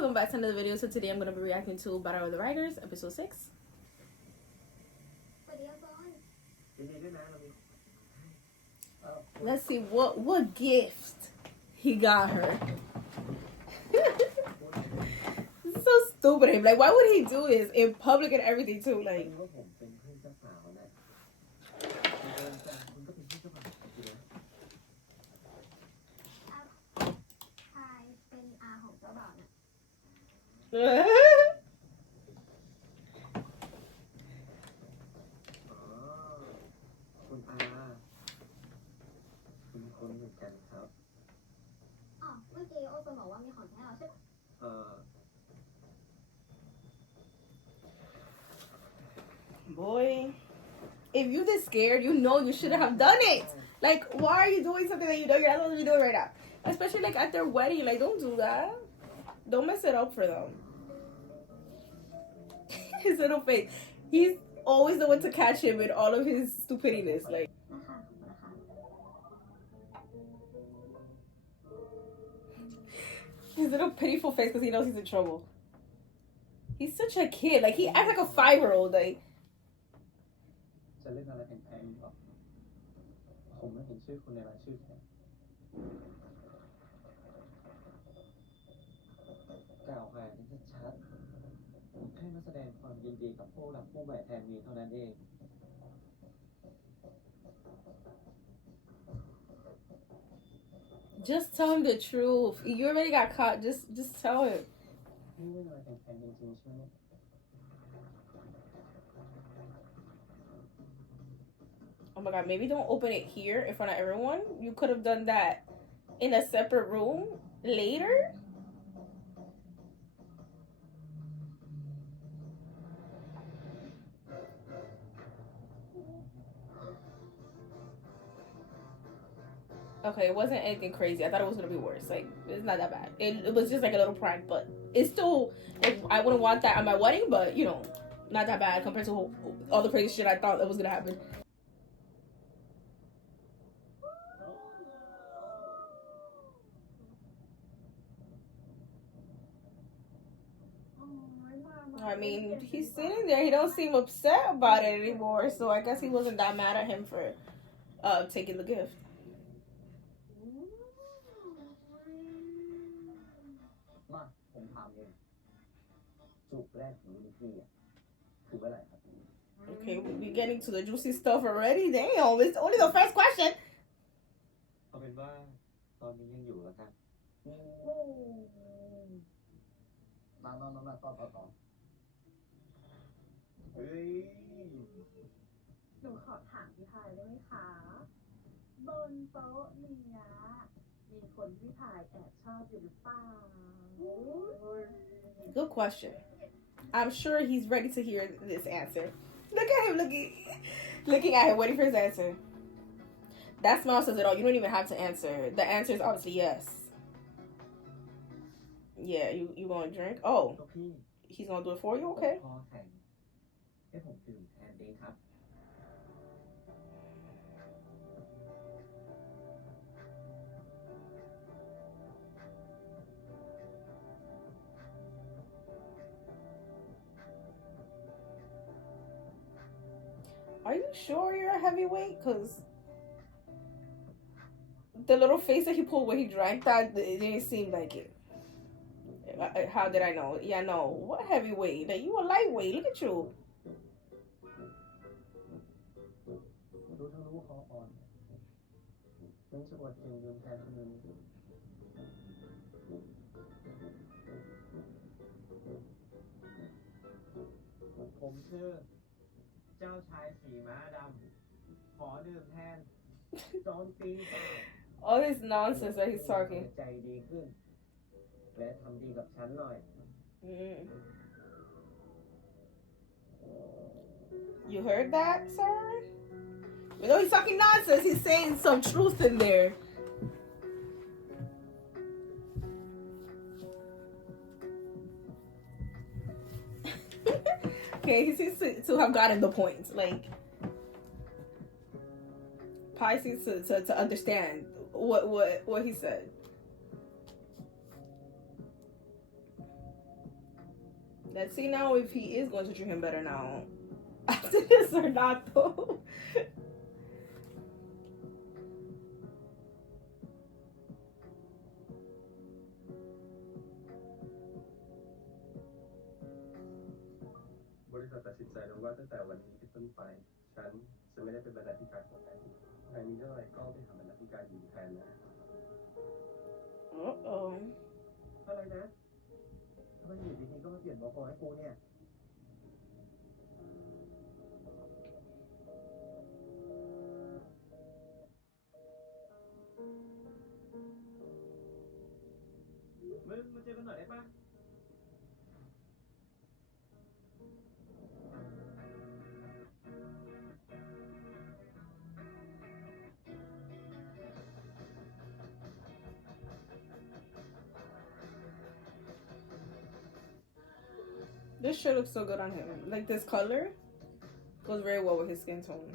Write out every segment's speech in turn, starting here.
welcome back to another video. So today I'm going to be reacting to Battle of the Writers, episode 6. Let's see what gift he got her. This is so stupid of him. Like, why would he do this in public and everything too? Like, boy, if you this scared, you know you shouldn't have done it. Like, why are you doing something that you know you're not supposed to be doing right now? Especially like at their wedding. Like, don't do that. Don't mess it up for them. His little face. He's always the one to catch him in all of his stupidness. Like, his little pitiful face because he knows he's in trouble. He's such a kid. Like, he acts like a 5-year-old. Like, just tell him the truth. You already got caught. Just tell him. Oh my god, maybe don't open it here in front of everyone. You could have done that in a separate room later. Okay, it wasn't anything crazy. I thought it was gonna be worse. Like, it's not that bad. It was just like a little prank, but it's still, like, I wouldn't want that at my wedding, but you know, not that bad compared to all the crazy shit I thought that was gonna happen. I mean, he's sitting there. He don't seem upset about it anymore, so I guess he wasn't that mad at him for taking the gift. Okay, we're getting to the juicy stuff already. Damn, it's only the first question. Good question. I'm sure he's ready to hear this answer. Look at him looking at him, waiting for his answer. That smile says it all. You don't even have to answer. The answer is obviously yes. Yeah, you gonna drink? Oh, he's gonna do it for you? Okay. Are you sure you're a heavyweight? Because the little face that he pulled when he drank that, it didn't seem like it. How did I know? Yeah, no. What heavyweight? Like, you a lightweight. Look at you. All this nonsense that he's talking. You heard that, sir? You know he's talking nonsense. He's saying some truth in there. Okay, he seems to have gotten the point. Like, Pi seems to understand what he said. Let's see now if he is going to treat him better now. After this or not, though. บริษัทตัดสินใจแล้วว่าตั้งแต่วันนี้เป็นต้นไปฉันจะไม่ได้เป็นบรรณาธิการของนายใครมีเรื่องอะไรก็ไปหาบรรณาธิการหญิงแทนนะ Uh-oh. อะไรนะทำไมอยู่ดีๆก็มาเปลี่ยนบกให้กูเนี่ย มึงมาเจอกันหน่อยได้ปะ This shirt looks so good on him. Like, this color goes very well with his skin tone.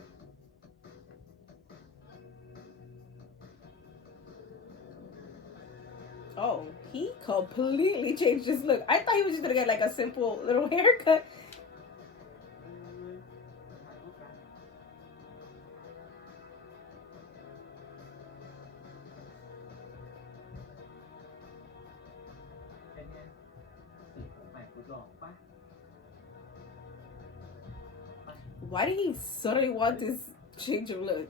Oh, he completely changed his look. I thought he was just gonna get like a simple little haircut. เป็นไงสีผมแปลกกูหลอกปะ Why did he suddenly want this change of look?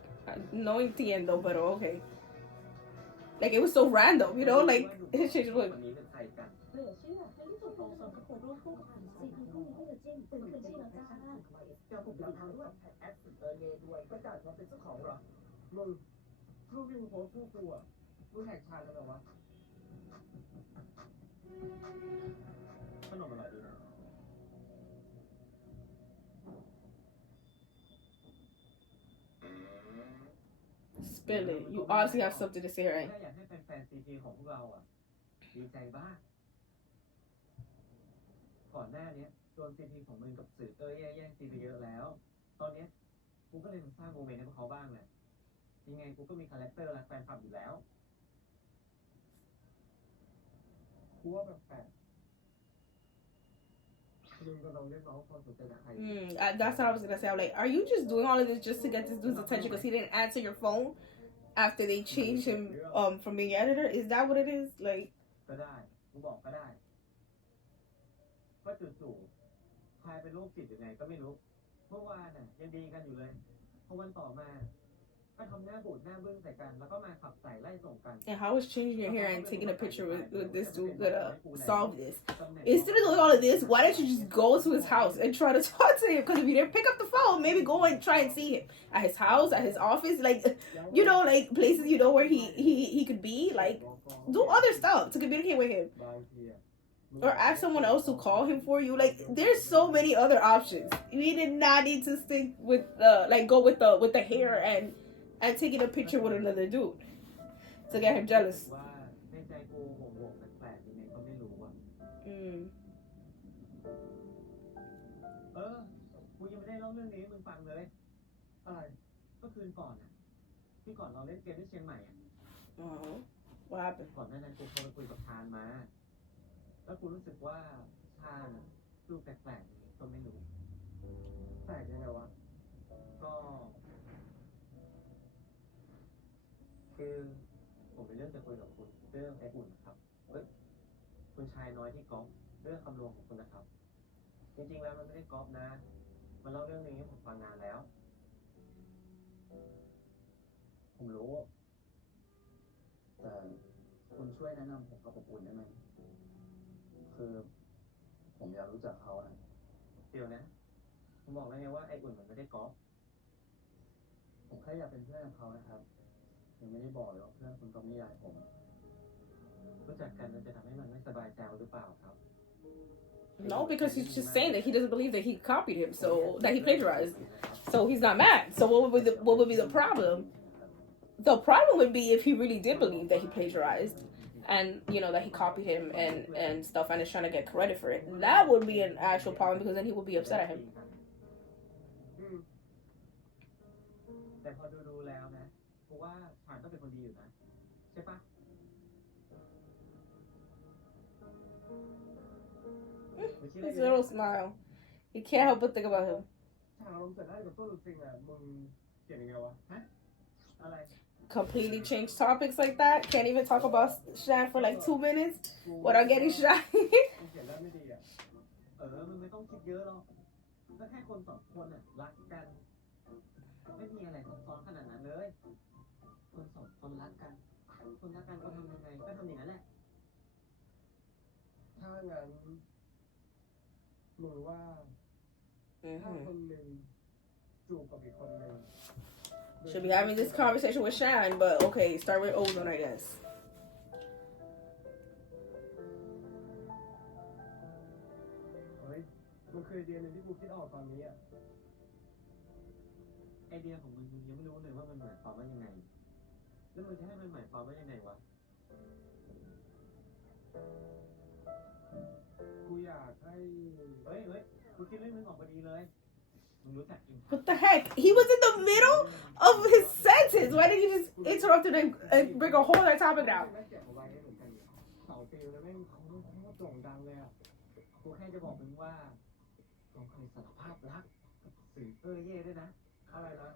Knowing Tien though, but okay. Like, it was so random, you know? Like, his change of look. วันนี้เป็นใครกัน เหลือเชื่อในที่สุดโปรโซนก็คงร่วมคู่กับซีพีคู่นี้ก็จะจิ้นตื่นขึ้นที่แล้วจ้า เจ้าผมรับทางด้วยแอปสุดเออเนด้วยประกาศว่าเป็นเจ้าของเหรอ มึงรูปที่มึงโพสต์คู่ตัวมึงแหกชาแล้วเหรอวะ ขนมอร่อยดีนะ Spill it. You obviously have something to say, right? ถ้าอยากให้แฟนๆซีพีของพวกเราอ่ะดีใจบ้างก่อนหน้านี้โดนซีพีของมึงกับสื่อแย่งซีพีเยอะแล้ว ตอนเนี้ยกูก็เลยมาสร้างโมเมนต์ให้พวกเขาบ้างแหละยังไงกูก็มีคาแรคเตอร์รักแฟนคลับอยู่แล้วกูว่าแปลกๆมึงก็ลองเรียกร้องความสนใจจากใคร That's what I was gonna say. I'm like, are you just doing all of this just to get this dude's attention because he didn't answer your phone after they changed him from being editor? Is that what it is? Like, ก็ได้กูบอกก็ได้ว่าจู่ๆใครเป็นโรคจิตยังไงก็ไม่รู้เมื่อวานน่ะยังดีกันอยู่เลยพอวันต่อมาก็ทำหน้าบูดหน้าบึ้งใส่กันแล้วก็มาขับใส่ไล่ส่งกัน and how is changing your hair and taking a picture with this dude gonna solve this? Instead of doing all of this, why don't you just go to his house and try to talk to him? Because if you didn't pick up the phone, maybe go and try and see him at his house, at his office, like, you know, like places you know where he could be. Like, do other stuff to communicate with him, บางทีอะ or ask someone else to call him for you. Like, there's so many other options. We did not need to stick with like go with the hair and taking a picture with another dude to get him jealous. ว่าในใจกูโหวงแปลกๆยังไงก็ไม่รู้อ่ะ Mm. กูยังไม่ได้เล่าเรื่องนี้ให้มึงฟังเลยอะไรก็คืนก่อนอ่ะที่ก่อนเราเล่นเกมที่เชียงใหม่อ่ะ Oh, what happened? ก่อนหน้านั้นกูโทรไปคุยกับชาญมา แล้วกูรู้สึกว่าชาญอะดูแปลกๆยังไงก็ไม่รู้แปลกยังไงวะก็คือผมมีเรื่องจะคุยกับคุณเรื่องไอ้อุ่นนะครับคุณชายน้อยที่ก๊อฟเรื่องคำรวมของคุณนะครับ จริงๆแล้วมันไม่ได้ก๊อฟนะมันเล่าเรื่องนี้ให้ผมฟังนานแล้ว ผมรู้แต่คุณช่วยแนะนำผมกับอบอุ่นได้ไหมคือผมอยากรู้จักเขานะเดี๋ยวนะผมบอกแล้วไงว่าไอ้อุ่นมันไม่ได้ก๊อฟผมแค่อยากเป็นเพื่อนกับเขานะครับยังไม่ได้บอกเลยว่าเพื่อนคุณก๊อฟนิยายผมรู้จักกันมันจะทำให้มันไม่สบายใจหรือเปล่าครับ No, because he's just saying that he doesn't believe that he copied him, so that he plagiarized. So he's not mad. So what would be the problem? The problem would be if he really did believe that he plagiarized, and you know that he copied him and stuff, and is trying to get credit for it. That would be an actual problem because then he would be upset at him. แต่พอดูแล้วนะเพราะว่าชาญก็เป็นคนดีอยู่นะใช่ปะ ไปคิดอะไร His little smile. You can't help but think about him. ฉากอารมณ์เสร็จได้กับต้นจริงอ่ะมึงเขียนยังไงวะ อะไร Completely change topics like that. Can't even talk about Shan for like 2 minutes without getting shot. มึงเขียนได้ไม่ดีอ่ะ มันไม่ต้องคิดเยอะหรอกก็แค่คนสองคนน่ะรักกัน ไม่มีอะไรซับซ้อนขนาดนั้นเลย คนสองคนรักกัน คนรักกันก็ทำยังไงก็ทำอย่างนั้นแหละ ถ้างั้นมึงว่าถ้าคนหนึ่งจูบกับอีกคนหนึ่ง Should be having this conversation with Shan, but okay, start with Ozone, I guess. เฮ้ยมันคือไอเดียหนึงที่กูคิดออกตอนนี้อ่ะ ไอเดียของมึงยังไม่รู้เลยว่ามันหมายความว่ายังไง แล้วมึงจะให้มันหมายความว่ายังไงวะ กูอยากให้ เฮ้ยกูคิดเรื่องนึงออกพอดีเลย มึงรู้จัก What the heck? He was in the middle of his sentence. Why did you just interrupt him and bring a whole other topic down? แม่งเก็บเอาไว้ให้เหมือนกันเนี่ย2 ปีแล้วแม่งเขาโด่งดังเลยอ่ะ กูแค่จะบอกมึงว่าเราเคยสารภาพรักกับสื่อเย่ด้วยนะ อะไรนะ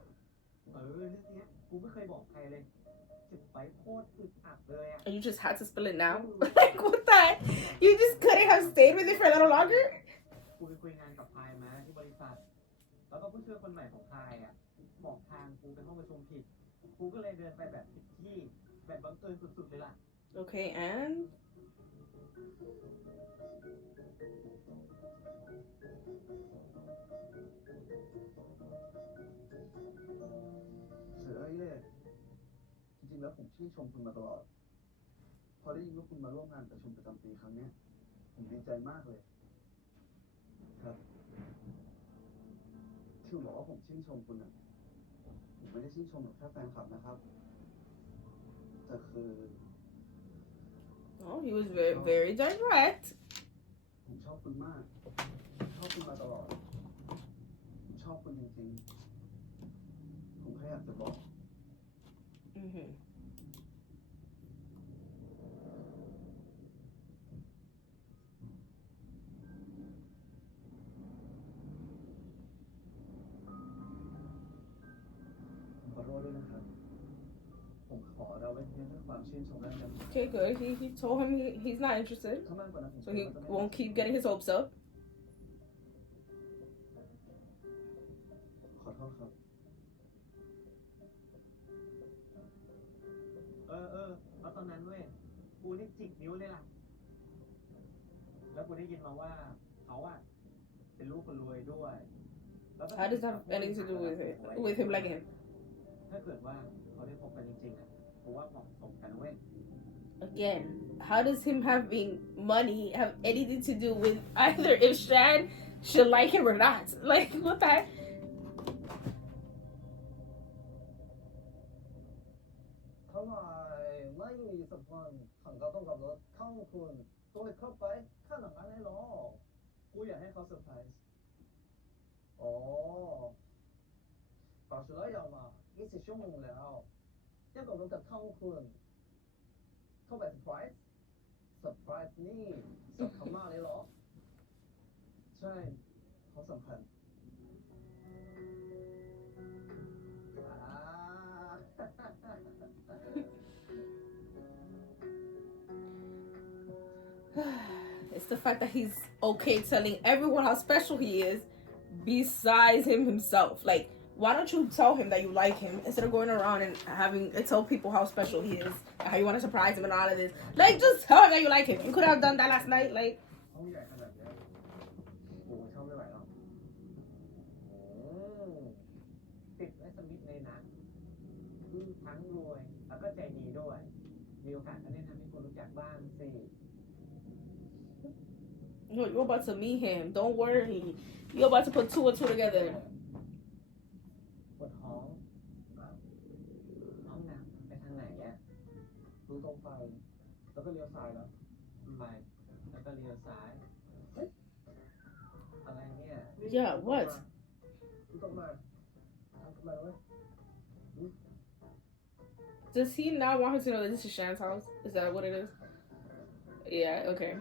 เรื่องนี้กูไม่เคยบอกใครเลยเจ็บไปโคตรอึดอัดเลยอ่ะ And you just had to spill it now? Like, what the heck? You just couldn't have stayed with it for a little longer? กูไปคุยงานกับพายมาที่บริษัท แล้วก็ผู้ช่วยคนใหม่ของพายอ่ะ บอกทางกูไปห้องประชุมผิด กูก็เลยเดินไปแบบผิดที่ แบบบังเอิญสุดๆเลยล่ะ Okay, and? เสือเย่จริงๆแล้วผมชื่นชมคุณมาตลอด พอได้ยินว่าคุณมาร่วมงานประชุมประจำปีครั้งนี้ผมดีใจมากเลย ครับที่ผมบอกว่าผมชื่นชมคุณอ่ะผมไม่ได้ชื่นชมแบบแค่แฟนคลับนะครับแต่คือ Oh, he was very, very direct. ผมชอบคุณมาก ชอบคุณมาตลอด ผมชอบคุณจริงๆ ผมแค่อยากจะบอก Mm-hmm. ขอโทษด้วยนะครับ ผมขอเราไว้เพียงแค่ความชื่นชมแล้วกัน Okay, good. He told him he's not interested. ถ้ามากกว่านั้นผม So he won't keep getting his hopes up. ขอโทษครับ แล้วตอนนั้นเว้ย กูนี่จิกนิ้วเลยล่ะ แล้วกูได้ยินมาว่าเขาอะเป็นลูกคนรวยด้วย How does that have anything to do with it? With him liking him? ถ้าเกิดว่าเขาได้พบกันจริงๆอะกูว่าเหมาะสมกันเว้ย Again, how does him having money have anything to do with either if Shan should like him or not? Like, what the heck? ทำไมไม่มีสักวันขังก็ต้องกับรถเข้าคุณตัวเลยเข้าไปข้างหลังนั้นให้หรอกูอยากให้เขาเซอร์ไพรส์อ๋อ保持了要嘛20ชั่วโมงแล้วยังกับรถกับเข้าคุณเข้าไปเซอร์ไพรส์นี่สำคัญมากเลยเหรอใช่เขาสำคัญIt's the fact that he's okay telling everyone how special he is besides him himself. Like, why don't you tell him that you like him instead of going around and having to tell people how special he is and how you want to surprise him and all of this? Like, just tell him that you like him. You could have done that last night. Like, ห้องใหญ่ขนาดเนี้ยกูเช่าไม่ไหวหรอก ติดไว้สมิธเลยนะทั้งรวยแล้วก็ใจดีด้วย มีโอกาสก็แนะนำให้คนรู้จักบ้างสิ you're about to meet him. Don't worry. You're about to put 2 and 2 together. ปวดท้องห้องน้ำไปทางไหนอะดูตรงไปแล้วก็เลี้ยวซ้ายแล้วไปแล้วก็เลี้ยวซ้ายอะไรเนี่ย Yeah, what? กูต้องมาทำไมวะ Does he not want her to know that this is Shan's house? Is that what it is? Yeah, okay.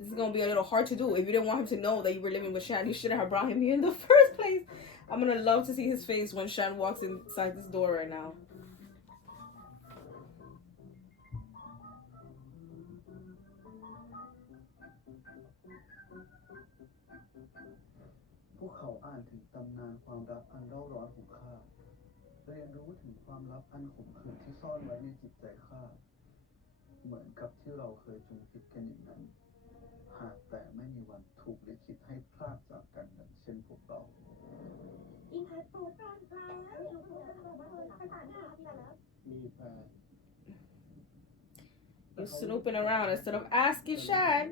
Is this is gonna be a little hard to do. If you didn't want him to know that you were living with Shan, you shouldn't have brought him here in the first place. I'm gonna love to see his face when Shan walks inside this door right now. พวกเขาอ่านถึงตำนานความรักอันเล่าร้อนของข้าเรียนรู้ถึงความลับอันขมขื่นที่ซ่อนไว้ในจิตใจข้าเหมือนกับที่เราเคยจูงคิดกันอย่างนั้นหากแต่ไม่มีวันถูกลิขิตให้พลากจากกันเหมือนเช่นพวกเรา อินทัศน์โปรดการแล้วไม่รู้คุณจะทำอะไรภาษาหน้าที่แล้ว มีแฟน You snooping around instead of asking Shan.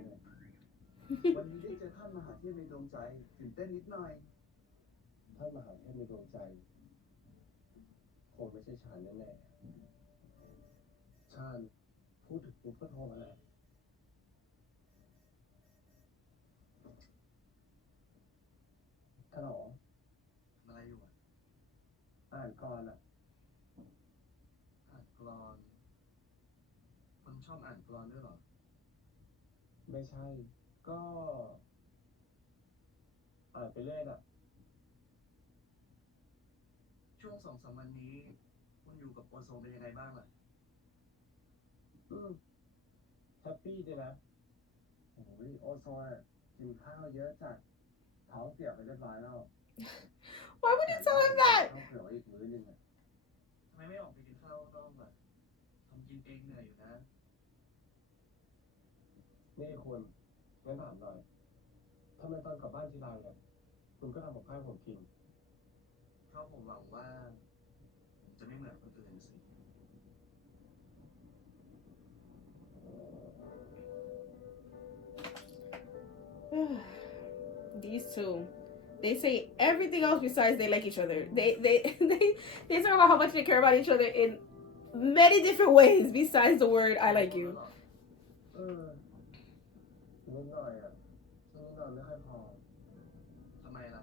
วันนี้ได้เจอท่านมหาเทพในดวงใจตื่นเต้นนิดหน่อย ท่านมหาเทพในดวงใจคงไม่ใช่ชาญแน่ๆชาญพูดถึงปุ๊บก็โทรมาแล้วฮัลโหล ทำอะไรอยู่ อ่านก่อนอ่ะ อ่านกลอนคนชอบอ่านกลอนด้วยเหรอ ไม่ใช่ ก็อ่านไปเรื่อยน่ะ ช่วง2-3 วันนี้คุณอยู่กับโอโซนเป็นยังไงบ้างล่ะ แฮปปี้ดีนะโอ้ยโอโซนอะกินข้าวเยอะจัดท้องเสียไปเรียบร้อยแล้ว Why would you tell him that? ข้าวเผื่อไว้อีกมื้อนึงอ่ะ ทำไมไม่ออกไปกินข้าวข้างนอกล่ะทำกินเองเหนื่อยอยู่นะ นี่คุณงั้นถามหน่อยทำไมตอนกลับบ้านทีไรเนี่ยคุณก็ทำกับข้าวให้ผมกิน เพราะผมหวังว่าผมจะไม่เหมือนคนอื่นสิ These two, they say everything else besides they like each other. They talk about how much they care about each other in many different ways besides the word "I like you." นิดหน่อยอ่ะช่วงนี้นอนไม่ค่อยพอ ทำไมล่ะ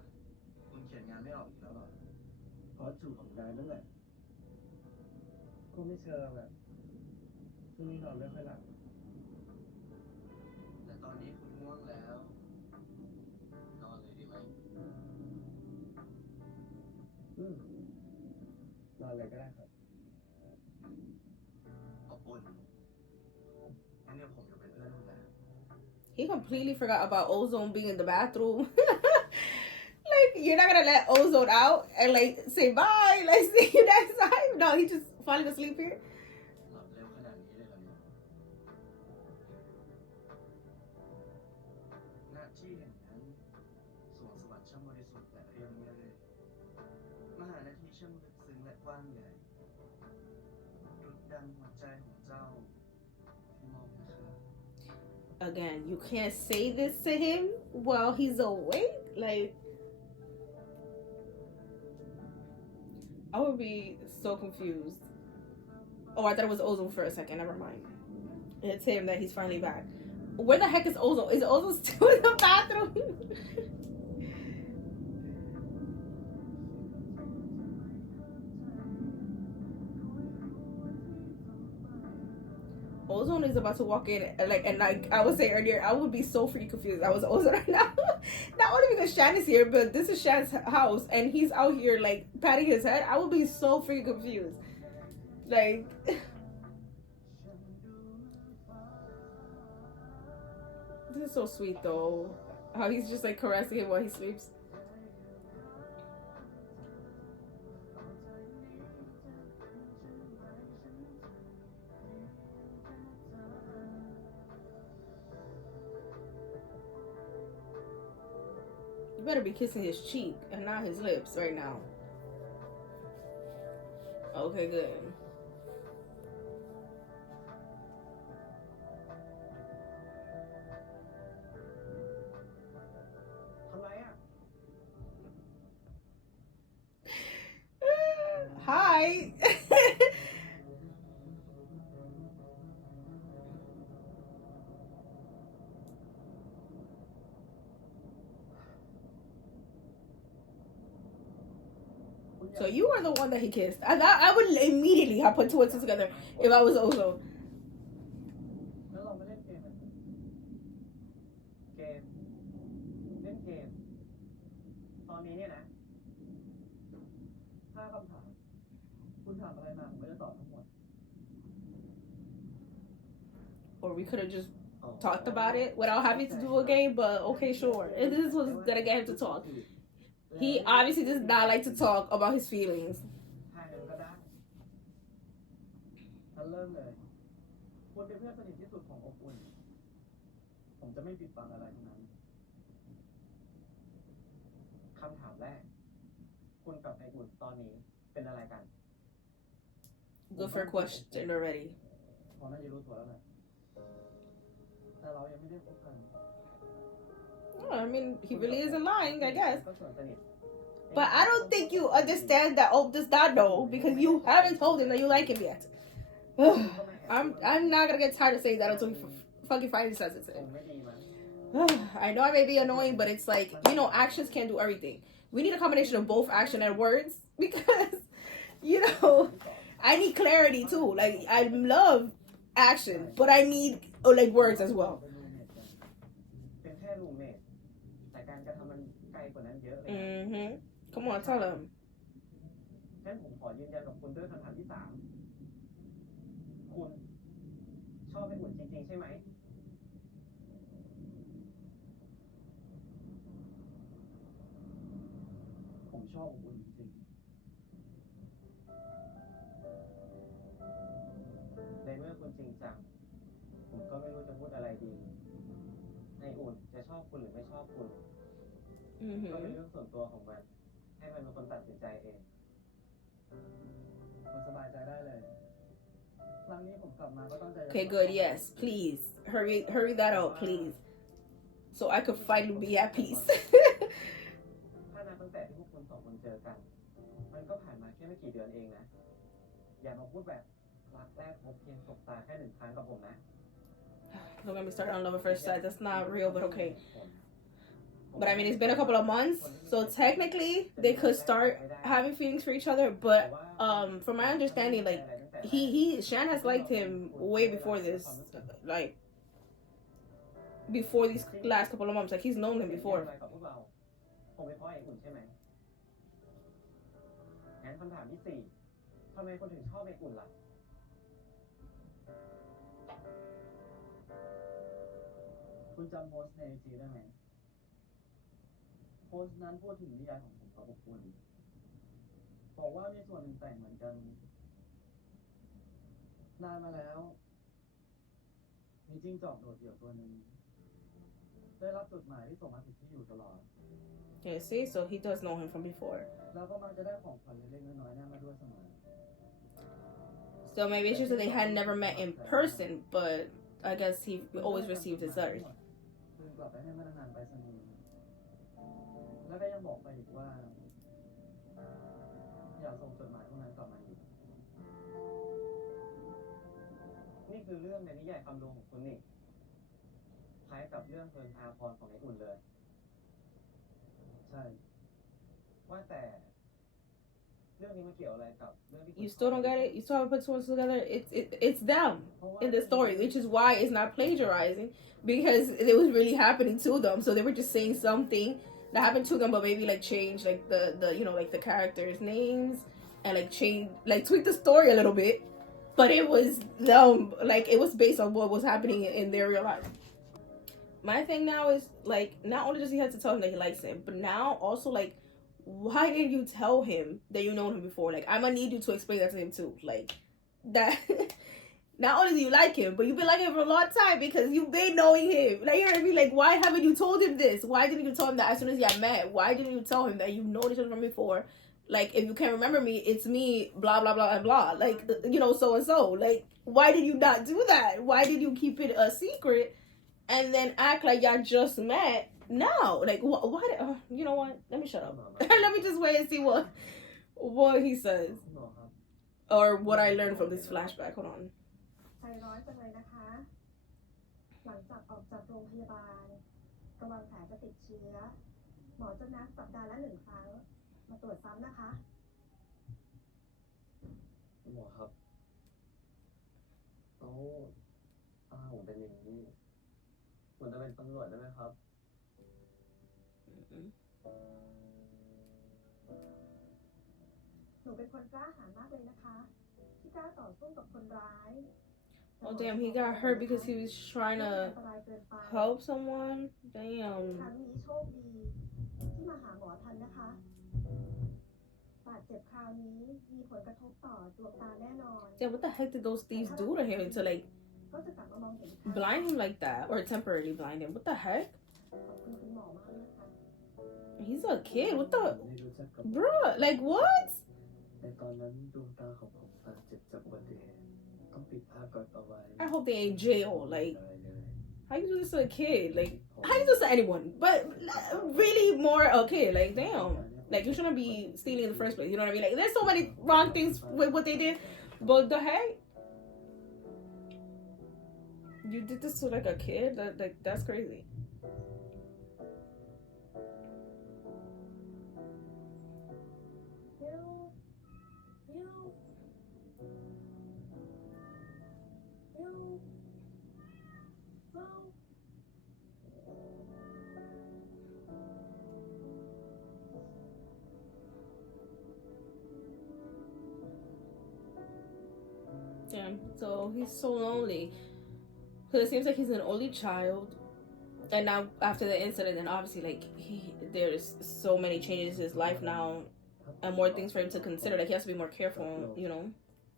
คุณเขียนงานไม่ออกอีกแล้วเหรอ เพราะจูบของนายนั่นแหละก็ไม่เชิงอ่ะช่วงนี้นอนไม่ค่อยหลับ แต่ตอนนี้คุณง่วงแล้ว นอนเลยดีไหม นอนเลยก็ได้ครับ อบอุ่นงั้นเดี๋ยวผมอยู่เป็นเพื่อนคุณนะ He completely forgot about Ozone being in the bathroom. Like, you're not gonna let Ozone out and like say bye, like see you next time. No, he just falling asleep here. หลับเร็วขนาดนี้เลยเหรอเนี่ยณที่แห่งนั้นสวงสวรรค์ช่างบริสุทธิ์และเรียบง่ายมหานาทีช่างลึกซึ้งและกว้างใหญ่ดุจดังหัวใจของเจ้าที่มองให้ข้า Again, you can't say this to him while he's awake. Like, I would be so confused. Oh, I thought it was Ozone for a second. Never mind. It's him that he's finally back. Where the heck is Ozone? Is Ozone still in the bathroom? Ozone is about to walk in, and like I was saying earlier, I would be so freaking confused. I was Ozone right now. Not only because Shan is here, but this is Shan's house, and he's out here like patting his head. I would be so freaking confused. Like, this is so sweet though. How he's just like caressing him while he sleeps. You better be kissing his cheek and not his lips right now. Okay, good. ทำไรอ่ะ Hi. So you were the one that he kissed. I would immediately have put two and two together if I was Ozone. แล้วเราไม่เล่นเกมกัน นี้เนี่ยนะ5 คำถามคุณถามอะไรมาผมก็จะตอบทั้งหมด Or we could have just talked about it without having to do a game, but okay, sure. If this was gonna get him to talk. He obviously does not like to talk about his feelings. 5 เดือนก็ได้ฉันเริ่มเลยคุณเป็นเพื่อนสนิทที่สุดของอบอุ่นผมจะไม่ปิดบังอะไรทั้งนั้นคำถามแรกคุณกับไออุ่นตอนนี้เป็นอะไรกัน Good for a question already. พอน่าจะรู้ตัวแล้วแหละแต่เรายังไม่ได้พบกัน Oh, I mean, he really isn't lying, I guess. ก็ส่วนสนิท But I don't think you understand that Ope does not know because you haven't told him that you like him yet. I'm not gonna get tired of saying that until he fucking finally says it. คงไม่ดีมั้ง I know I may be annoying, but it's like, you know, actions can't do everything. We need a combination of both action and words because, you know, I need clarity too. Like, I love action, but I need, like, words as well. เป็นแค่รูมเมทแต่การกระทำมันไกลกว่านั้นเยอะเลย Mm-hmm. Come on, tell him. งั้นผมขอยืนยันกับคุณด้วยคำถามที่ 3 คุณชอบไออุ่นจริงๆใช่ไหมผมชอบอุ่นจริงในเมื่อคุณจริงจังผมก็ไม่รู้จะพูดอะไรดีไออุ่นจะชอบคุณหรือไม่ชอบคุณก็เป็น Mm-hmm. เรื่องส่วนตัวของมันให้มันเป็นคนตัดสินใจเองคุณสบายใจได้เลยครั้งนี้ผมกลับมาก็ต้องใจ Okay, good. Yes, please. Hurry that up, please. So I could finally be at peace. ถ้านับตั้งแต่ที่พวกคุณ2 คนเจอกันมันก็ผ่านมาแค่ไม่กี่เดือนเองนะอย่ามาพูดแบบรักแรกพบเพียงสบตาแค่ 1 ครั้งกับผมนะ Don't get me started on love at first sight. That's not real, but okay. But I mean, it's been a couple of months, so technically they could start having feelings for each other. But from my understanding, like Shan has liked him way before this, like before these last couple of months. Like he's known him before. ผมเป็นพ่อไออุ่นใช่ไหมงั้นคำถามที่ 4ทำไมคุณถึงชอบไออุ่นล่ะคุณจำโพสต์ใน IG ได้ไหมโพสต์นั้นพูดถึงนิยายของผมกับอบอุ่นบอกว่ามีส่วนหนึ่งแต่งเหมือนกันนานมาแล้วมีจิ้งจอกโดดเดี่ยวตัวหนึ่งได้รับจดหมายที่ส่งมาถึงที่อยู่ตลอด Yeah, see, so he does know him from before. แล้วก็มักจะได้ของขวัญเล็กๆน้อยๆนั่นมาด้วยเสมอ So maybe it's just that they had never met in person, but I guess he always received his letters. คืนกลับไปให้พนักงานไปรษณีย์แล้วก็ยังบอกไปอีกว่าอย่าส่งจดหมายพวกนั้นกลับมาอีกนี่คือเรื่องในนิยายคำลวงของคุณนี่คล้ายกับเรื่องเพลิงอาภรณ์ของไอ้อุ่นเลยใช่ว่าแต่เรื่องนี้มันเกี่ยวอะไรกับเรื่องที่ You still don't get it? You still haven't put two and two together? It's them in the story, which is why it's not plagiarizing, because it was really happening to them. So they were just saying something that happened to them, but maybe like change like the you know like the characters' names and like change like tweak the story a little bit. But it was them, like it was based on what was happening in their real life. My thing now is like not only does he have to tell him that he likes him, but now also like why didn't you tell him that you known him before? Like I'm gonna need you to explain that to him too. Like that not only do you like him, but you've been liking him for a long time because you've been knowing him. Like you know what I mean? Like why haven't you told him this? Why didn't you tell him that as soon as you got met? Why didn't you tell him that you known each other from before? Like if you can't remember me, it's me, blah blah blah and blah. Like you know, so and so. Like why did you not do that? Why did you keep it a secret and then act like y'all just met? No, like why did, you know what? Let me shut up. Let me just wait and see what he says or what I learned from this flashback. Hold on. ใจร้อนจังเลยนะคะ หลังจากออกจากโรงพยาบาลระวังแผลจะติดเชื้อ หมอจะนัดสัปดาห์ละ1 ครั้ง มาตรวจซ้ำนะคะ หมอครับผมเป็นอย่างนี้ผมจะเป็นตำรวจได้ไหมครับ หนูเป็นคนกล้าหาญมากเลยนะคะ ที่กล้าต่อสู้กับคนร้าย Oh damn, he got hurt because he was trying ไม่ to อันตรายเกินไป help someone. ครั้ Damn. งนี้โชคดีที่มาหาหมอทันนะคะ บาดเจ็บคราวนี้มีผลกระทบต่อดวงตาแน่นอน Damn, what the heck did those thieves do to him to like ก็จะกลับมามองเห็นอีกครั้ง blind him like that or temporarily blind him? What the heck? ขอบคุณคุณหมอมากนะคะ He's a kid. What the ผมได้รู้จักกับ bruh? Like what? ในตอนนั้นดวงตาของผมบาดเจ็บจากอุบัติเหตุต้องปิดภาพก่อนเอาไว้ I hope they ain't jail. Like อะไรเลย how you do this to a kid? Like how you do this to anyone? But really more a kid. Like damn. Like you shouldn't be stealing in the first place. You know what I mean? Like there's so many wrong things with what they did. But the heck? You did this to like a kid? That's crazy. Damn. So he's so lonely. Because it seems like he's an only child. And now after the incident, then obviously like there's so many changes in his life now and more things for him to consider. Like he has to be more careful, you know.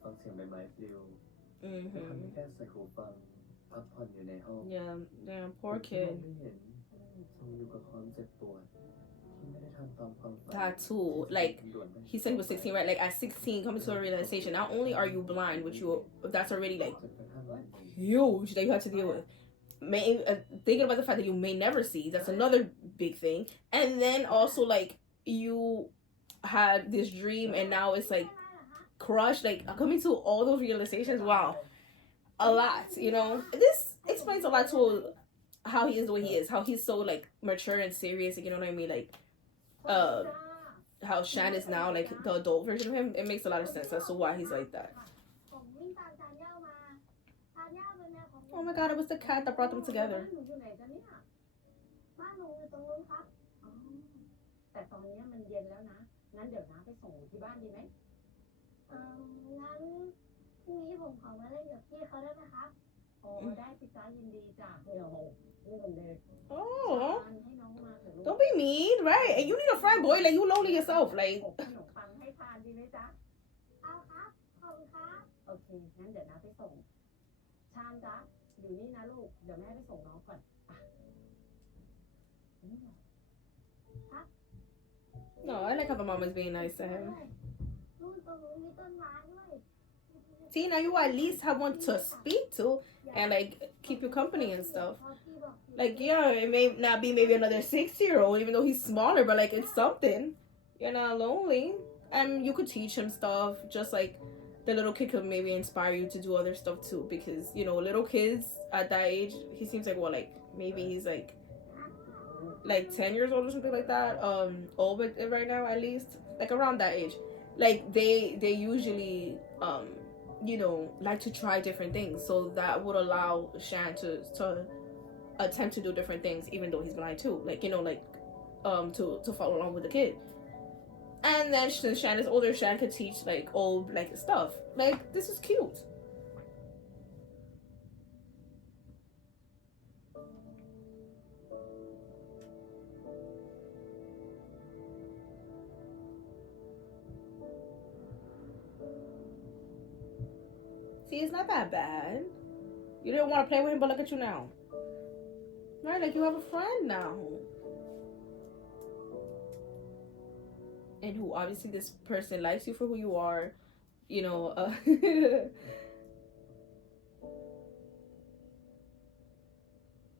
ฟังเสียงใบไม้ปลิว Hmm. ทำให้แค่ใส่หูฟังพักผ่อนอยู่ในห้อง Yeah, damn, poor มอง kid. ไม่เห็นทรงอยู่กับความเจ็บปวดที่ไม่ได้ทำตามความฝัน That too. Like he said he was 16, right? Like at 16, coming to a realization. Not only are you blind, which that's already like จนกระทั่งวันนี้ huge that you have to deal with. Thinking about the fact that you may never see, that's another big thing. And then also like you had this dream and now it's like crushed. Like coming to all those realizations, wow, a lot. You know, this explains a lot to how he is the way he is, how he's so like mature and serious. You know what I mean? Like how Shan is now like the adult version of him. It makes a lot of sense as to why he's like that. Oh my god, it was the cat that brought them together. บ้านหนูอยู่ไหนจ๊ะเนี่ยบ้านหนูอยู่ตรงนู้นครับอ๋อแต่ตอนนี้มันเย็นแล้วนะ งั้นเดี๋ยวน้าไปส่งที่บ้านดีไหมงั้นพรุ่งนี้ผมขอมาเล่นกับพี่เขาได้ไหมครับอ๋อได้สิจ้ายินดีจ้ะเนี่ยโหนี่มันเด็ก Oh, ให้น้องมาเถอะลูก don't be mean, right? And you need a friend, boy. Like you lonely yourself. Like อบขนมปังให้ทานดีไหมจ๊ะเอาครับขอบคุณครับโอเคงั้นเดี๋ยวน้าไปส่งชานจ๊ะอยู่นี่นะลูกเดี๋ยวแม่ไปส่งน้องก่อนไป no, I like how the mom is being nice to him. นู่นตรงนู้นมีต้นไม้ด้วย See, now you at least have one to speak to and like keep you company and stuff. Like, yeah, it may not be maybe another 6-year-old, even though he's smaller, but like it's something. You're not lonely. And you could teach him stuff, just like the little kid could maybe inspire you to do other stuff too. Because, you know, little kids at that age, he seems like what, like maybe he's like 10 years old or something like that. Old right now at least. Like around that age. Like they usually you know, like to try different things. So that would allow Shan to attempt to do different things even though he's blind too. Like, you know, like to follow along with the kid. And then since Shan is older, Shan could teach like old like stuff. Like this is cute. See, it's not that bad. You didn't want to play with him, but look at you now. Right, like you have a friend now. And who obviously this person likes you for who you are, you know,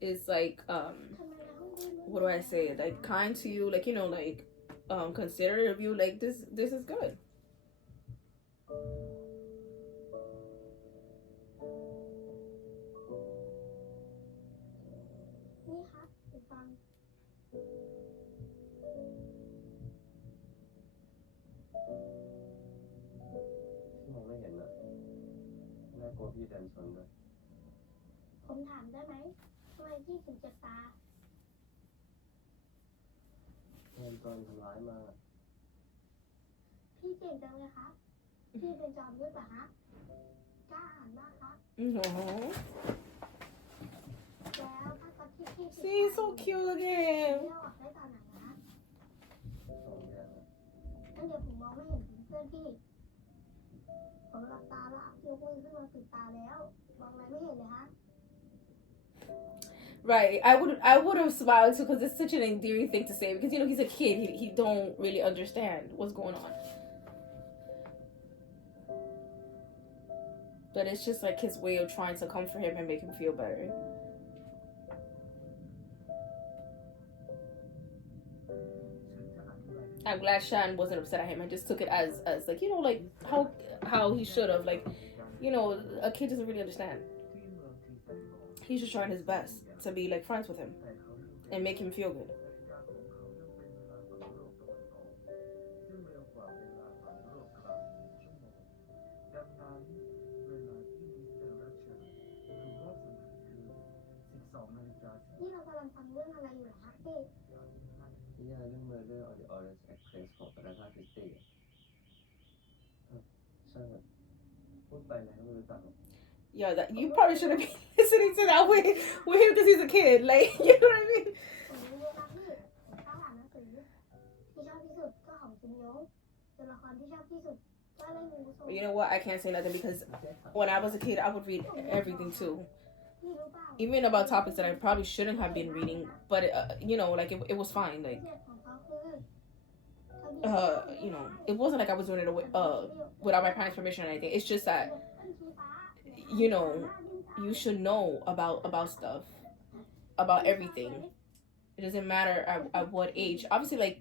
is like what do I say? Like kind to you, like, you know, like considerate of you. Like this is good.พี่มองไม่เห็นนะน่ากลัวพี่เดินชนด้วย ผมถามได้ไหมทำไมพี่ถึงเจ็บตา เงินตอนทำร้ายมา เก่งจังเลยครับพี่เป็นจอมยุทธเหรอฮะกล้าอ่านมากครับ Oh. แล้วถ้าก๊อตที่พี่ See, he's so cute. Look at เที่ him. ยวออกได้ตอนไหนนะฮะ 2 เดือน งั้นเดี๋ยวผมมองไม่เห็นเพื่อนพี่ผมหลับตาแล้วเอานิ้วมือขึ้นมาปิดตาแล้วมองอะไรไม่เห็นเลยฮะ Right. I would have smiled too because it's such an endearing thing to say because he's a kid. He don't really understand what's going on. But it's just like his way of trying to comfort him and make him feel better. I'm glad Shan wasn't upset at him. I just took it as like like how he should have, like a kid doesn't really understand. He's just trying his best to be like friends with him and make him feel good. ซึ่งเร็วกว่าเวลาของยุโรปครับชั่วโมงดังนั้นเวลาที่มิสเตอร์รัชเชอร์ถูกรอบสังหารคือ 12 นาฬิกา นี่เรากำลังฟังเรื่องอะไรอยู่เหรอคะพี่ นิยายเรื่อง Murder on the Orient Express ของอ g าธา คริสตี้ช่างมันพูดไปแล้วไม่รู้จักหรอก Yo, that you probably shouldn't be listening to that with him because he's a kid. Like, you know what I mean? ผมรู้แล้วนะพี่ผมชอบอ่านหนังสือที่ชอบที่สุดก็ของคิมยงตัวละครที่ชอบที่สุดก็เรื่องงูโซ But you know what? I can't say nothing because when I was a kid, I would read everything too. พี่รู้เปล่า Even about topics that I probably shouldn't have been reading, but like it was fine. Like, เรื่องของเขาคือ it wasn't like I was doing it without my parents' permission or anything. It's just that you should know about stuff, about everything. It doesn't matter at what age. Obviously, like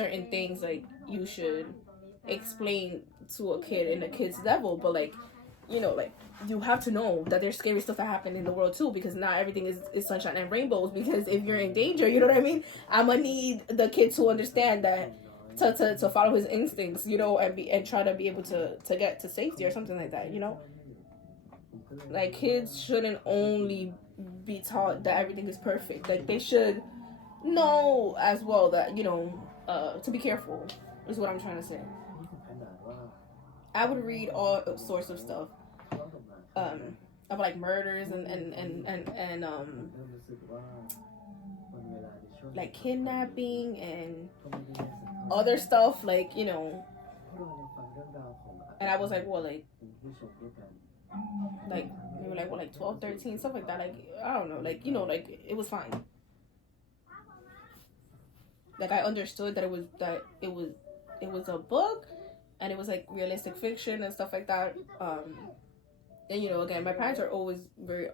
certain things like you should explain to a kid in a kid's level, but like like you have to know that there's scary stuff that happen in the world too, because not everything is sunshine and rainbows. Because if you're in danger, you know what I mean, I'm gonna need the kid to understand that to follow his instincts, and try to be able to get to safety or something like that. Like, kids shouldn't only be taught that everything is perfect. Like, they should know as well that to be careful is what I'm trying to say. ขนาดว่า I would read all sorts of stuff ทะเลาะกับหมาครั้งแรก about like murders and เริ่มรู้สึกว่าวันเวลาในช่วง like kidnapping and ก็ไม่ได้แย่สักเท่า other stuff, like พวกเรายังฟังเรื่องราวของ and I was like what, like เป็นผู้ชมด้วยกัน maybe like what, like 12, 13, stuff like that. Like, I don't know, like like it was fine. Like, I understood that it was a book and it was like realistic fiction and stuff like that. And again, my parents are always very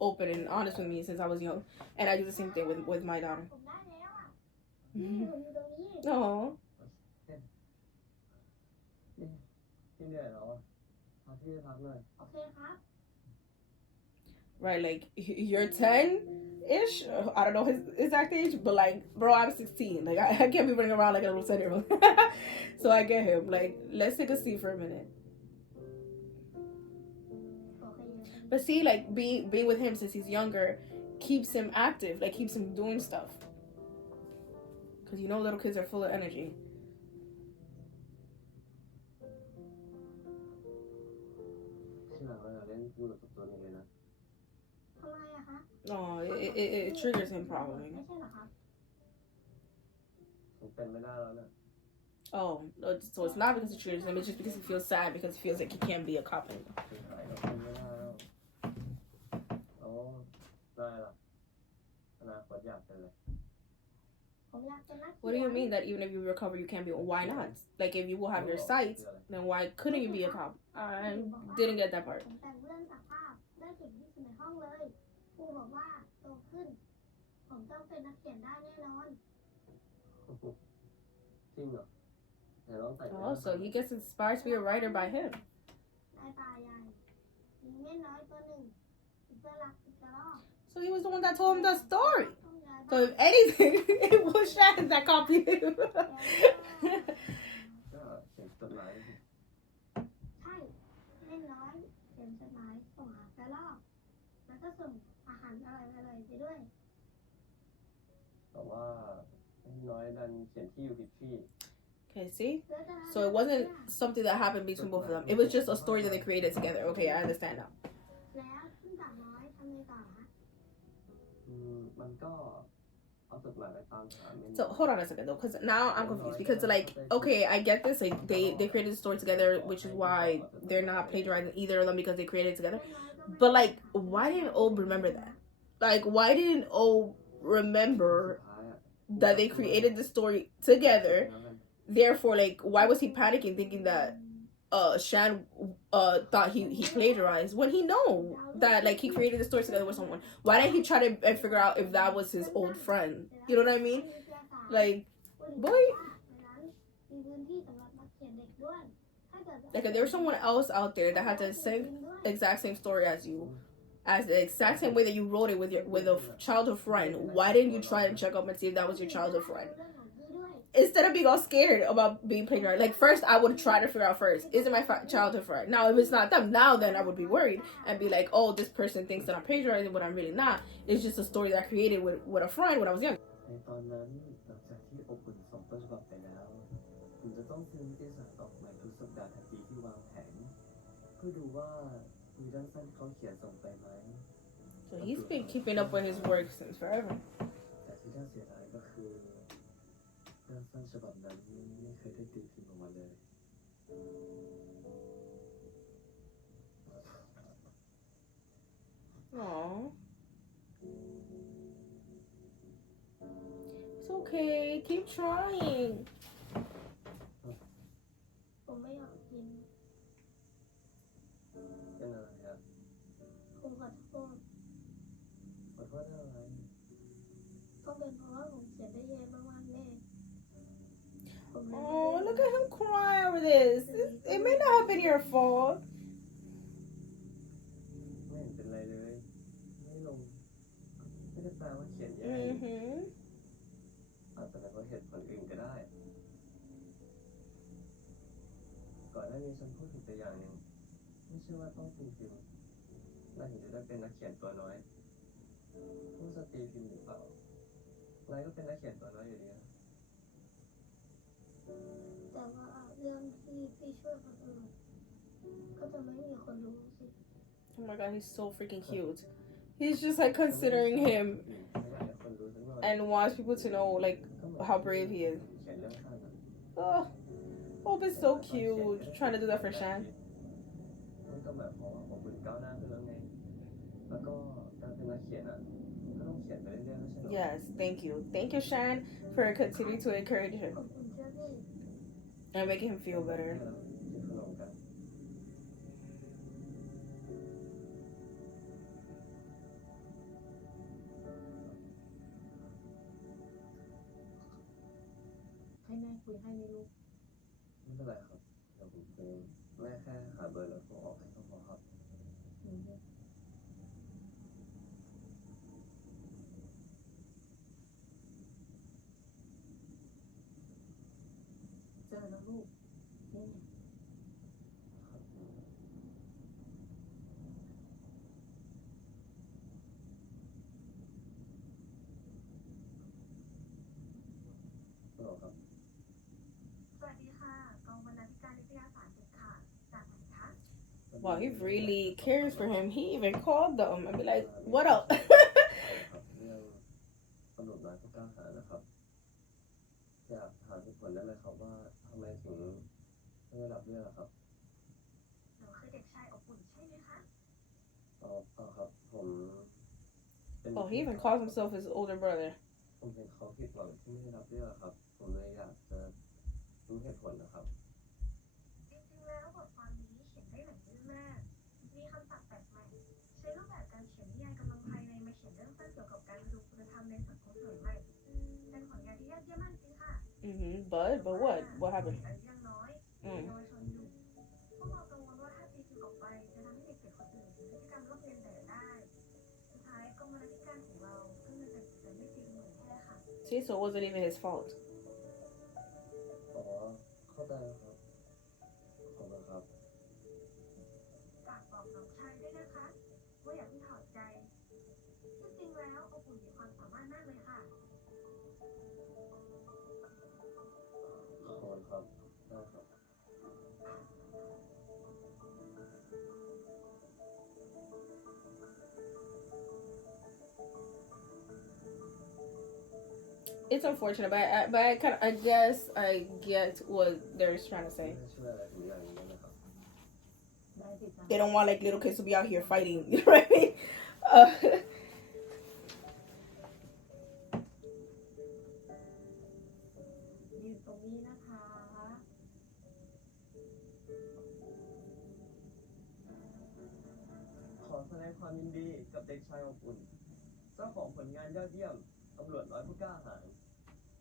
open and honest with me since I was young, and I do the same thing with my daughter. ผมได้แล้วอ่ะนี่ผมอยู่ตรงนี้ Oh, พี่เหนื่อยเหรอพาพี่ไปพักหน่อย โอเคครับ right, like you're 10-ish. I don't know his exact age, but like, bro, I'm 16. Like, I can't be running around like a little 10-year-old. So I get him. Like, let's take a seat for a minute. โอเค But see, like being with him since he's younger keeps him active, like keeps him doing stuff. Cause little kids are full of energy. ที่หลังเราเล่นพูดกับตัวนี้เลยนะ ทำไมอะคะ Oh, it triggers him probably. ไม่ใช่เหรอครับ ผมเป็นไม่ได้แล้วนะ Oh, so it's not because it triggers him. It's just because he feels sad because he feels like he can't be a cop anymore. สุดท้ายเราเป็นไม่ได้แล้วอ๋อได้ละอนาคตอยากเป็นอะไร ผมอยากเป็นนัก What do you mean that even if you recover, you can't be? Why not? Like, if you will have your sights, then why couldn't you be a cop? I didn't get that part. ผมแต่งเรื่องจากภาพได้เก่งที่สุดในห้องเลยครูบอกว่าโตขึ้น ผมต้องเป็นนักเขียนได้แน่นอน จริงเหรอไหนลองแต่ง Oh, so he gets inspired to be a writer by him. ได้ป่าใหญ่มีแม่น้อยตัวหนึ่งมีเพื่อนรักอีกกระรอก So he was the one that told him the story. ต้องย้าย So if anything, it was Shannon that copied him. ก็เขียนจดหมาย ใช่แม่น้อยเขียนจดหมายส่งหากระรอกแล้วก็ส่งอาหารอร่อยๆไปด้วย แต่ว่าน้อยดันเขียนที่อยู่ผิดที่ Okay, see? แล้วจะ So it wasn't something that happened between both of them. It was just a story that they created together. Okay, I understand now. แล้วขึ้นจากน้อยทำไงต่อฮะ มันก็เอาจดหมายไปตามหาเมน So hold on a second though, because now I'm confused. Because like, okay, I get this. Like they created the story together, which is why they're not plagiarizing either of them because they created it together. But like, why didn't O remember that? Like, why didn't O remember สุดท้ายอะ that they created the story together? Therefore, like, why was he panicking, thinking that Shan thought he plagiarized when he know that like he created the story together with someone? Why didn't he try to figure out if that was his old friend? You know what I mean? Like, boy, มีพื้นที่สำหรับนักเขียนเด็กด้วยถ้าเกิด like if there's someone else out there that had the same exact same story as you, as the exact same way that you wrote it with a childhood friend, why didn't you try and check up and see if that was your childhood friend? Instead of being all scared about being plagiarized, like first I would try to figure out first, is it my childhood friend? Now if it's not them, now then I would be worried and be like, oh, this person thinks that I'm plagiarizing, but I'm really not. It's just a story that I created with a friend when I was young. ในตอนนั้นหลังจากที่อบอุ่นส่งต้นฉบับไปแล้วผมจะต้องซื้อนิตยสารออกใหม่ทุกสัปดาห์ทันทีที่วางแผนเพื่อดูว่ามีเรื่องสั้นที่เขาเขียนส่งไปไหม So he's been keeping up with his work since forever. แต่ที่น่าเสียดายก็คือเรื่องสั้นฉบับนั้นไม่เคยได้ตีพิมพ์ออกมาเลย Aww. It's okay. Keep trying. ผมไม่อยากกิน เป็นอะไรครับ ผมขอโทษ ขอโทษเรื่องอะไร ก็เป็นเพราะว่าผมเขียนได้แย่มากๆแน่ผมเลย Oh, look at him cry over this. It may not have been your fault. ไม่เห็นเป็นไรเลย ไม่ลง ไม่ได้แปลว่าเขียนแย่ Mm-hmm. อาจจะเป็นเพราะเหตุผลอื่นก็ได้ ก่อนหน้านี้ฉันพูดถึงตัวอย่างหนึ่งไม่ใช่ว่าต้องตีพิมพ์เราถึงจะได้เป็นนักเขียนตัวน้อยผู้จะตีพิมพ์หรือเปล่านายก็เป็นนักเขียนตัวน้อยอยู่ดีนะ แต่ว่าเรื่องที่พี่ช่วยคนอื่นก็จะไม่มีคนรู้สิ Oh my god, he's so freaking cute. He's just like considering him ไม่อยากให้คนรู้สักหน่อย and wants people to know like how brave he is. เขียนเรื่องสั้นอะ Oh, Hope is so cute. Trying to do that for Shan. มันก็หมายความว่าผมบุญก้าวหน้าขึ้นแล้วไง แล้วก็การเป็นนักเขียนอ่ะก็ต้องเขียนไปเรื่อยๆไม่ใช่หรอ Yes, thank you. Thank you, Shan, for continuing to encourage him ขอบคุณเจ้าพี่ and making him feel better. กินขนมกัน ให้แม่คุยให้ไหมลูก ไม่เป็นไรครับ เดี๋ยวผมคุยแม่แค่หาเบอร์แล้วโทรออกให้ก็พอครับ เจอแล้วลูกนี่ไง ฮัลโหลครับ สวัสดีค่ะกองบรรณาธิการนิตยสารเด็กค่ะจากไหนคะ Wow, he really cares for him. He even called them and be like, "What up?" ครับเรื่องตำรวจน้อยผู้กล้าหาญนะครับ อยากถามเหตุผลได้ไหมครับว่าทำไมถึงไม่ได้รับเรื่องอะครับ หนูคือเด็กชายอบอุ่นใช่ไหมคะ อ๋อครับ ผมเป็น Oh, he even calls himself his older brother. ผมเห็นเขาผิดหวังที่ไม่ได้รับเรื่องอะครับ ผมเลยอยากจะรู้เหตุผลนะครับ จริงๆแล้วบทความนี้เขียนได้หลายเรื่องมากมีคำศัพท์แปลกใหม่ใช้รูปแบบการเขียนนิยายกำลังภายในมาเขียนเรื่องสั้นเกี่ยวกับการดูคุณธรรมในสังคมสมัยใหม่เป็นผลงานที่ยอดเยี่ยมมากจริงค่ะ But what? What happened? อายุยังน้อยเยาวชนอยู่พวกเรากังวลว่าถ้าตีพิมพ์ออกไปจะทำให้เด็กๆคนอื่นมีพฤติกรรมลอกเลียนแบบได้สุดท้ายกองบรรณาธิการของเราก็เลยตัดสินใจไม่ตีเหมือนแค่ค่ะ See, so it wasn't even his fault. อ๋อ เข้าใจแล้วครับ ขอบคุณครับ ฝากบอกน้องชายด้วยนะคะว่าอย่าเพิ่งถอดใจที่จริงแล้วอบอุ่นมีความสามารถมากเลยค่ะ ขอบคุณครับ ครับได้ครับ It's unfortunate, but I kind of I guess I get what they're trying to say. ไม่ช่วยอะไรผมอย่างนี้นะครับ ได้สิจ๊ะ They don't want like little kids to be out here fighting, right? Uh, ยืนตรงนี้นะคะ ขอแสดงความยินดีกับเด็กชายอบอุ่นเจ้าของผลงานยอดเยี่ยมตำรวจน้อยผู้กล้าหาญ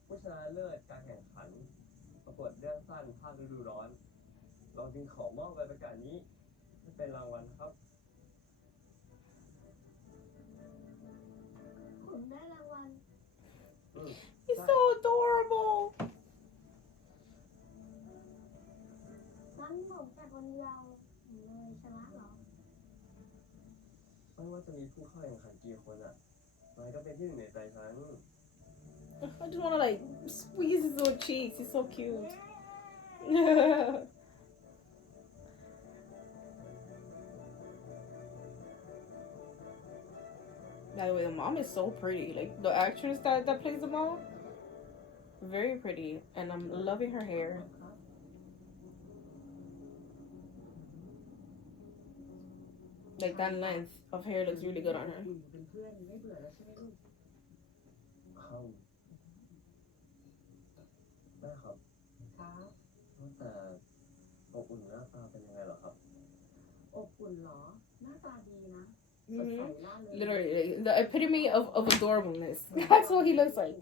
ผู้ชนะเลิศการแข่งขันประกวดเรื่องสั้นภาคฤดูร้อนเราจึงขอมอบใบประกาศนี้ให้เป็นรางวัลครับ ผมได้รางวัล he's so adorable. งั้นผมแต่คนเดียวผมเลยชนะเหรอ ไม่ว่าจะมีผู้เข้าแข่งขันกี่คนอ่ะนายก็เป็นที่หนึ่งในใจฉัน I just want to like squeeze his little cheeks. He's so cute. By the way, the mom is so pretty. Like the actress that plays the mom, very pretty, and I'm loving her hair. Like that length of hair looks really good on her. เป็นเพื่อนไม่เบื่อแล้วใช่ไหมลูก เข้าได้ครับ ครับ แต่อบอุ่นหน้าตาเป็นยังไงเหรอครับ อบอุ่นเหรอ หน้าตาดีนะ สด Mhm. ใสล่าเริง Literally, like, the epitome of adorableness. That's what he looks like.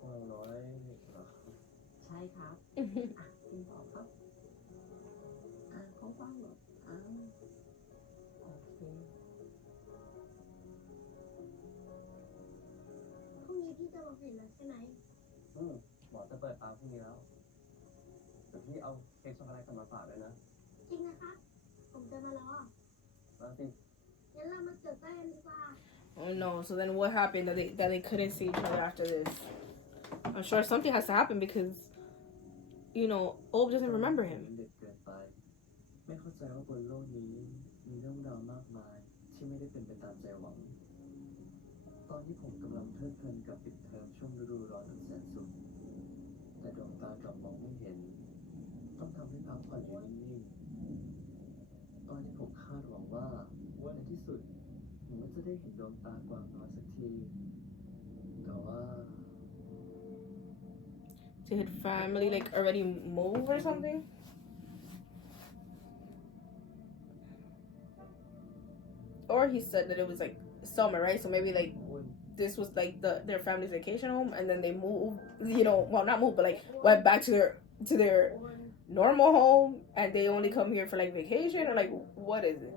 กวางน้อยเหรอครับ ใช่ครับ อ่ะกินต่อครับ อ่ะของฟังเหรออ่าโอเคพรุ่งนี้พี่จะมาปิดแล้วใช่ไหม หมอจะเปิดตามพรุ่งนี้แล้วเดี๋ยวพี่เอาเค้กช็อกโกแลตกลับมาฝากด้วยนะ จริงนะครับ ผมจะมารอ มาสิ งั้นเรามาจดใต้กันดีกว่า Oh no! So then, what happened that they couldn't see each other after this? I'm sure something has to happen because, you know, Ob doesn't remember him. เด็กเกินไป ไม่เข้าใจว่าบนโลกนี้มีเรื่องราวมากมายที่ไม่ได้เป็นไปตามใจหวัง ตอนที่ผมกำลังเพลิดเพลินกับปิดเทอมช่วงฤดูร้อนอันแสนสุขแต่ดวงตากลับมองไม่เห็น ต้องทำให้พักผ่อนอยู่นิ่งๆ ตอนที่ผมคาดหวังว่าในที่สุดผมก็จะได้เห็นดวงตากวางน้อยสักที แต่ว่า Did his family like already move or something? Or he said that it was like summer, right? So maybe like คุณ this was like their family's vacation home, and then they moved. You know, well, not moved, but like went back to their normal home, and they only come here for like vacation, or like what is it?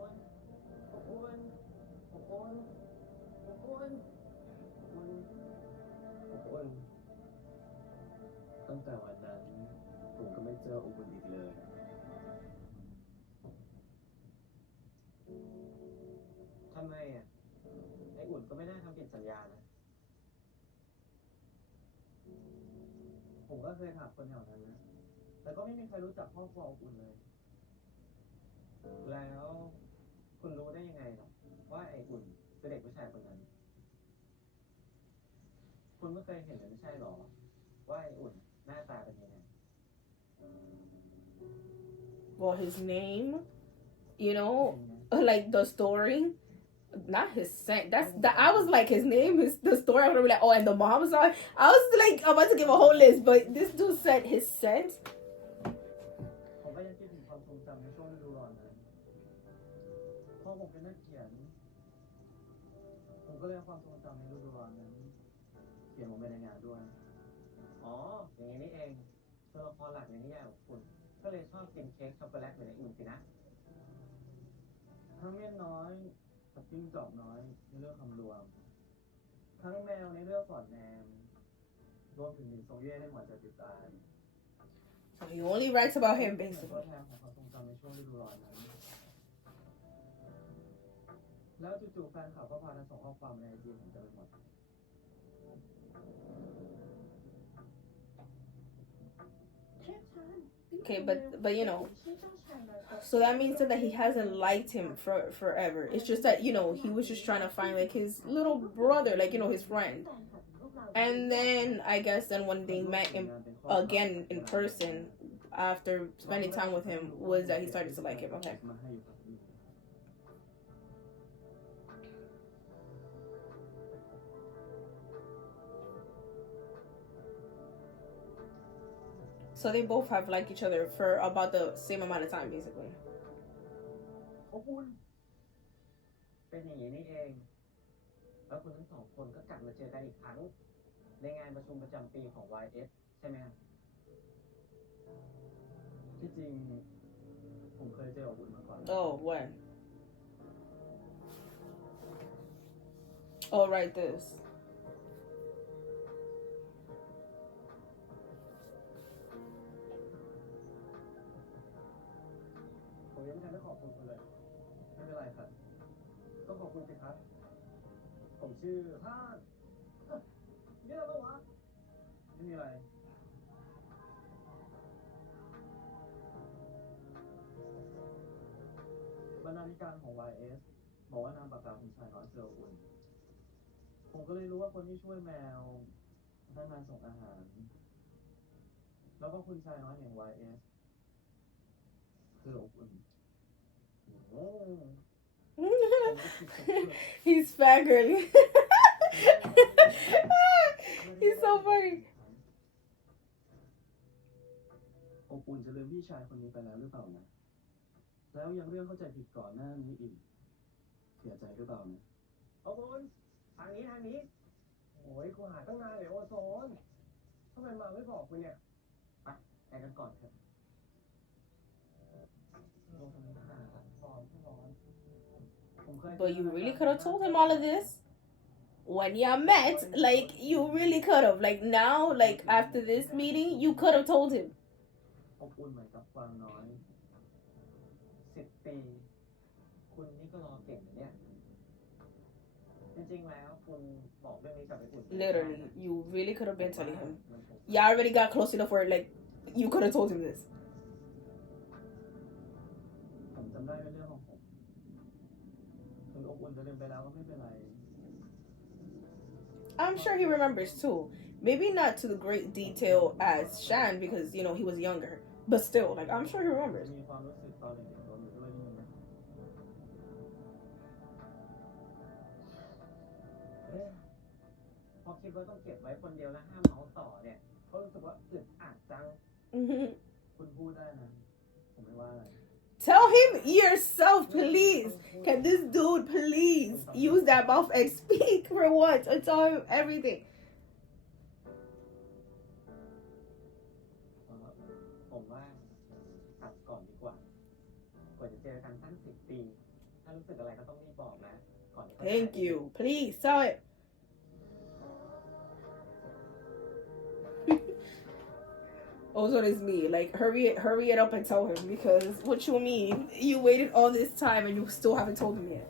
ตั้งแต่วันนั้นผมก็ไม่เจออบอุ่นอีกเลย ทำไมอ่ะ ไอ้อุ่นก็ไม่ได้ทำผิดสัญญานะ ผมก็เคยถามคนแถวนั้นนะ แต่ก็ไม่มีใครรู้จักครอบครัวอบอุ่นเลย แล้วคุณรู้ได้ยังไงหรอว่าไอ้อุ่นคือเด็กผู้ชายคนนั้น คุณไม่เคยเห็นเลยไม่ใช่หรอ ว่าไอ้อุ่นหน้าตาเป็นยังไง Well, his name, you know, like the story, not his scent. That's that. I was like, his name is the story. I was gonna be like, oh, and the mom's on. I was like about to give a whole list, but this dude said his scent. ผมก็ยังคิดถึงความทรงจำในช่วงฤดูร้อนนั้นพอผมเป็นนักเขียน ผมก็เลยเอาความทรงจำในฤดูร้อนนั้น เขียนลงไปในงานด้วย อ๋อ อย่างนี้นี่เอง ตัวละครหลักในนิยายของคุณ ก็เลยชอบกินเค้กช็อกโกแลตเหมือนไอ้อุ่นสินะ ทั้งเมียน้อยกับจิ้งจอกน้อยในเรื่องคำรวม ทั้งแมวในเรื่องสอดแนม รวมถึงหมินซงเย่ในหัวใจติดตาย So he only writes about him เป็น basically. ตัวแทนของความทรงจำในช่วงฤดูร้อนนั้น แล้วจู่ๆแฟนคลับก็พากันส่งข้อความในไอจีผมเต็มไปหมด Okay, but you know, so that means that he hasn't liked him for forever. It's just that, you know, he was just trying to find like his little brother, like, you know, his friend. And then I guess then when they met him again in person after spending time with him was that he started to like him. Okay. So they both have liked each other for about the same amount of time, basically. อบอุ่นเป็นอย่างนี้นี่เอง แล้วคุณทั้งสองคนก็กลับมาเจอกันอีกครั้ง ในงานประชุมประจำปีของ YS ใช่ไหมครับที่จริงผมเคยเจออบอุ่นมาก่อน Oh, when? Oh, right, this. ผมยังไม่ทันได้ขอบคุณคุณเลย ไม่เป็นไรครับ ต้องขอบคุณสิครับ ผมชื่อนี่อะไรวะไม่มีอะไร บรรณาธิการของ YS บอกว่านามปากกาคุณชายน้อยเจออบอุ่น ผมก็เลยรู้ว่าคนที่ช่วยแมวพนักงานส่งอาหาร แล้วก็คุณชายน้อยแห่ง YS คืออบอุ่น โอ้ He's fangirling. He's so funny. อบอุ่นจะลืมพี่ชายคนนี้ไปแล้วหรือเปล่านะ แล้วยังเรื่องเข้าใจผิดก่อนหน้านี้อีก เสียใจหรือเปล่านะ เอาคุณทางนี้ โอ้ยกูหาตั้งนานเลยโอโซนทำไมมาไม่บอกกูเนี่ย ไปกันก่อนเถอะลงทำไมขนาดนั้นร้อนไม่ร้อน But you really could have told him all of this when y'all met. Like, you really could have. Like, now, like, after this meeting, you could have told him. อบอุ่นเหมือนกับกวางน้อย10 ปี คุณนี่ก็รอเก่งนะเนี่ย จริงๆแล้วคุณบอกเรื่องนี้กับไอ้อุ่น Literally, you really could have been telling him. Y'all already got close enough where, like, you could have told him this. ผมจำได้เป็นเรื่องของผม ถึงอบอุ่นจะลืมไปแล้วก็ไม่เป็นไร I'm sure he remembers too. Maybe not to the great detail as Shan because, you know, he was younger. But still, like, I'm sure he remembers. มีความรู้สึกตอนเด็กๆรวมอยู่ด้วยนี่นะพอคิดว่าต้องเก็บไว้คนเดียวแล้วห้ามเมาส์ต่อเนี่ยเขารู้สึกว่าอึดอัดจัง คุณพูดได้นะ ผมไม่ว่าอะไร Tell him yourself, please. Can this dude please use that mouth and speak for once and tell him everything? ผมว่าตัดก่อนดีกว่า กว่าจะเจอกันตั้ง10 ปี ถ้ารู้สึกอะไรก็ต้องรีบบอกนะ ก่อนที่ Thank you. Please tell it. Also, it's me. Like, hurry it up and tell him because what you mean? You waited all this time and you still haven't told him yet.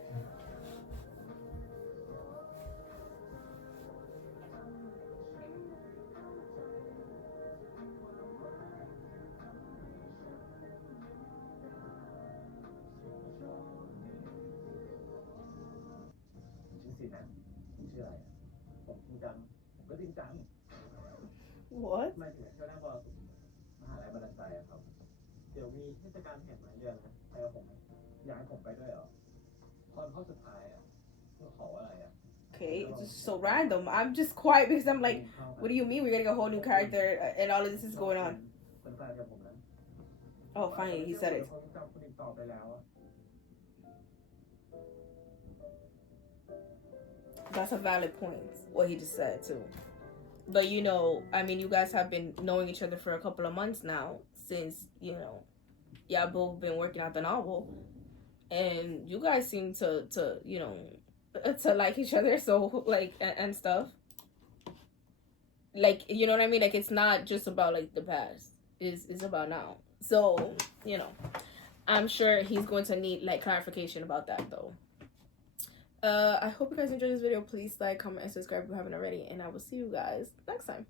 What? มาถึงเที่ยวหน้าบอลมหาลัยบรรทัดครับ เดี๋ยวมีเทศกาลแห่งไม้เรือนนะไปกับผมไหมอยากให้ผมไปด้วยเหรอตอนข้อสุดท้ายอ่ะขออะไรอ่ะ Okay, it's just so random. I'm just quiet because I'm like, what do you mean we're getting a whole new character and all of this is going on? เป็นแฟนกับผมนะ Oh, finally, he said it. เขาจำคุณอีกต่อไปแล้วอะ That's a valid point, what he just said, too. But, you know, I mean, you guys have been knowing each other for a couple of months now since, you know, y'all both been working out the novel. And you guys seem to you know, to like each other, so, like, and stuff. Like, you know what I mean? Like, it's not just about, like, the past. It's about now. So, you know, I'm sure he's going to need, like, clarification about that, though. I hope you guys enjoyed this video. Please like, comment, and subscribe if you haven't already. And I will see you guys next time.